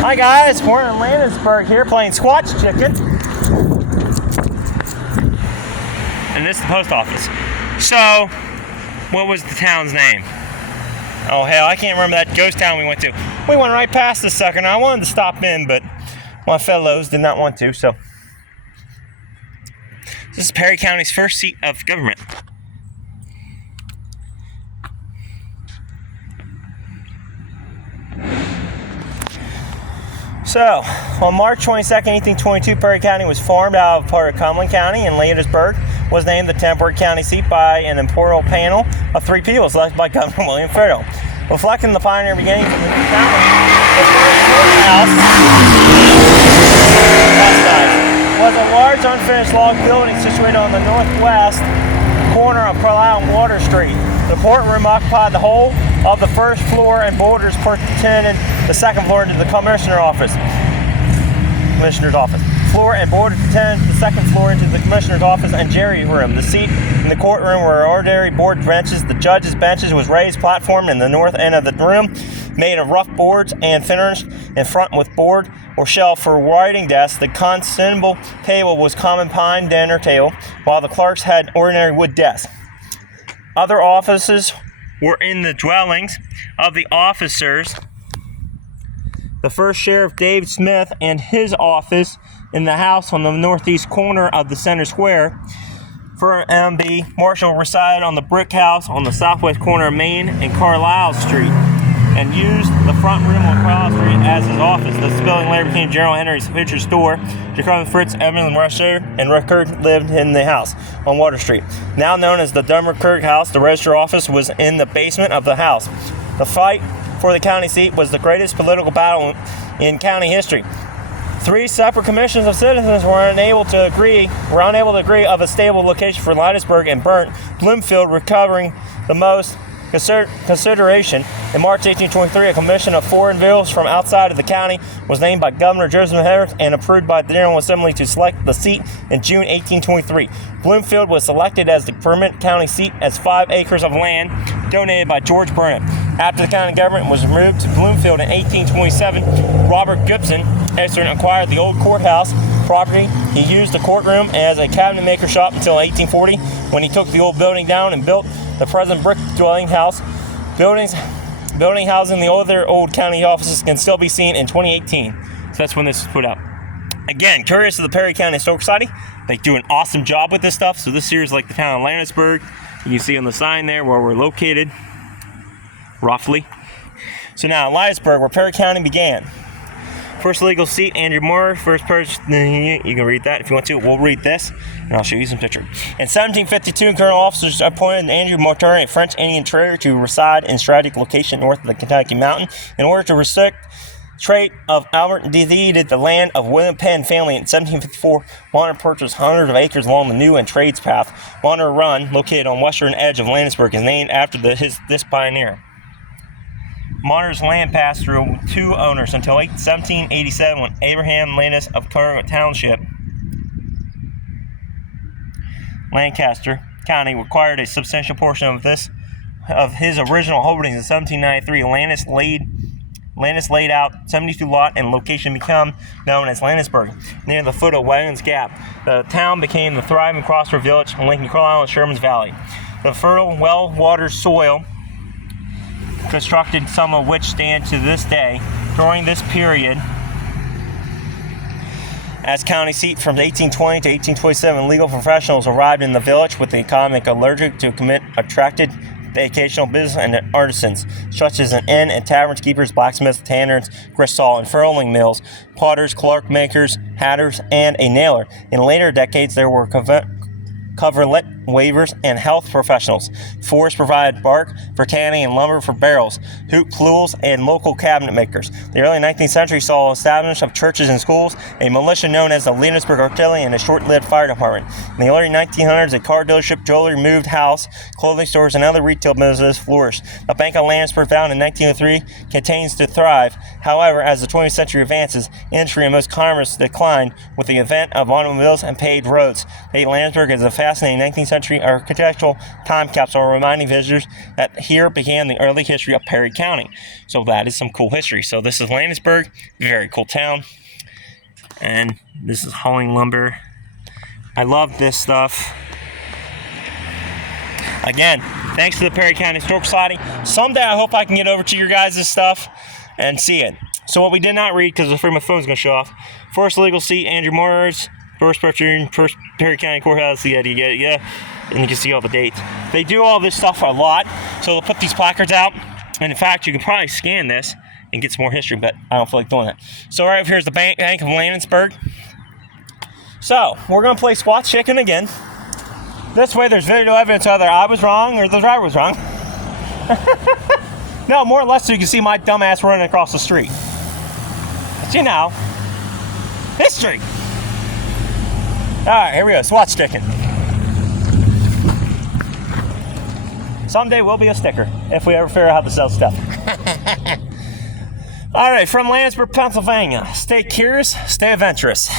Hi guys, we're in Landinsburg here playing squash chicken. And this is the post office. So, what was the town's name? Oh hell, I can't remember that ghost town we went to. We went right past this sucker. Now I wanted to stop in, but my fellows did not want to, so. This is Perry County's first seat of government. So, on March 22nd, 1822, Perry County was formed out of part of Cumberland County, and Landinsburg was named the temporary county seat by an imperial panel of 3 peoples elected by Governor William Farrell. Reflecting the pioneer beginnings of the new county, the first courthouse was a large unfinished log building situated on the northwest corner of Carlisle and Water Street. The courtroom occupied the whole of the first floor, and boarders pertended the second floor into the commissioner's office. Floor and boarders pertended the second floor into the commissioner's office and jury room. The seat in the courtroom were ordinary board benches. The judge's benches was raised platform in the north end of the room, made of rough boards and finished in front with board or shelf for writing desks. The constable table was common pine dinner table, while the clerks had ordinary wood desks. Other offices were in the dwellings of the officers. The first Sheriff Dave Smith and his office in the house on the northeast corner of the center square. For M.B. Marshall resided on the brick house on the southwest corner of Main and Carlisle Street, and used the front room on Carlisle Street as his office. This building later became General Henry's Picture Store. Jacob Fritz, Evan Rusher, and Rickard lived in the house on Water Street. Now known as the Dummer-Kirk House, the register office was in the basement of the house. The fight for the county seat was the greatest political battle in county history. 3 separate commissions of citizens were unable to agree of a stable location for Landinsburg and burnt Bloomfield, recovering the most consideration. In March 1823, a commission of 4 individuals from outside of the county was named by Governor Joseph Harris and approved by the General Assembly to select the seat in June 1823. Bloomfield was selected as the permanent county seat as 5 acres of land donated by George Burnett. After the county government was removed to Bloomfield in 1827, Robert Gibson acquired the old courthouse property. He used the courtroom as a cabinet maker shop until 1840, when he took the old building down and built the present brick dwelling house. Building housing the other old county offices can still be seen in 2018. So that's when this was put up. Again, curious of the Perry County Historical Society. They do an awesome job with this stuff. So this here is like the town of Landinsburg. You can see on the sign there where we're located, roughly. So now, Landinsburg, where Perry County began. First legal seat, Andrew Moore. First person, you can read that if you want to. We'll read this, and I'll show you some pictures. In 1752, colonel officers appointed Andrew Moore, a French Indian trader, to reside in strategic location north of the Kentucky Mountain. In order to restrict trade of Albert deeded the land of William Penn family in 1754. Bonner purchased hundreds of acres along the New and Trades Path. Bonner Run, located on western edge of Landinsburg, is named after this pioneer. Bonner's land passed through 2 owners until 1787, when Abraham Landis of Carter Township, Lancaster County, acquired a substantial portion of his original holdings in 1793. Landis laid out 72 lot and location become known as Landinsburg, near the foot of Wagons Gap. The town became the thriving crossroad village linking Carlisle and Sherman's Valley. The fertile, well-watered soil, constructed some of which stand to this day. During this period, as county seat from 1820 to 1827, legal professionals arrived in the village with the economic allergic to commit attracted the occasional business and artisans, such as an inn and taverns keepers, blacksmiths, tanners, gristsaw and furling mills, potters, cloak makers, hatters, and a nailer. In later decades, there were coverlet weavers and health professionals. Forests provided bark for tanning and lumber for barrels, hoop plumes, and local cabinet makers. The early 19th century saw establishment of churches and schools, a militia known as the Landinsburg Artillery, and a short-lived fire department. In the early 1900s, a car dealership, jewelry, moved house, clothing stores, and other retail businesses flourished. The Bank of Landinsburg, founded in 1903, continues to thrive. However, as the 20th century advances, industry and most commerce declined with the advent of automobiles and paved roads. Landinsburg is a fast fascinating 19th century architectural time capsule reminding visitors that here began the early history of Perry County. So that is some cool history. So this is Landinsburg, very cool town. And this is hauling lumber. I love this stuff. Again, thanks to the Perry County Historical Society. Someday I hope I can get over to your guys' stuff and see it. So what we did not read, because I'm afraid my phone's going to show off. First legal seat, Andrew Morris. First Presbyterian, First Perry County Courthouse, and you can see all the dates. They do all this stuff a lot, so they'll put these placards out. And in fact, you can probably scan this and get some more history, but I don't feel like doing that. So right up here is the Bank of Landinsburg. So we're going to play Squat Chicken again. This way there's video evidence whether I was wrong or the driver was wrong. No, more or less so you can see my dumb ass running across the street. But you know, history. Alright, here we go. Swatch sticking. Someday we'll be a sticker if we ever figure out how to sell stuff. Alright, from Landinsburg, Pennsylvania. Stay curious, stay adventurous.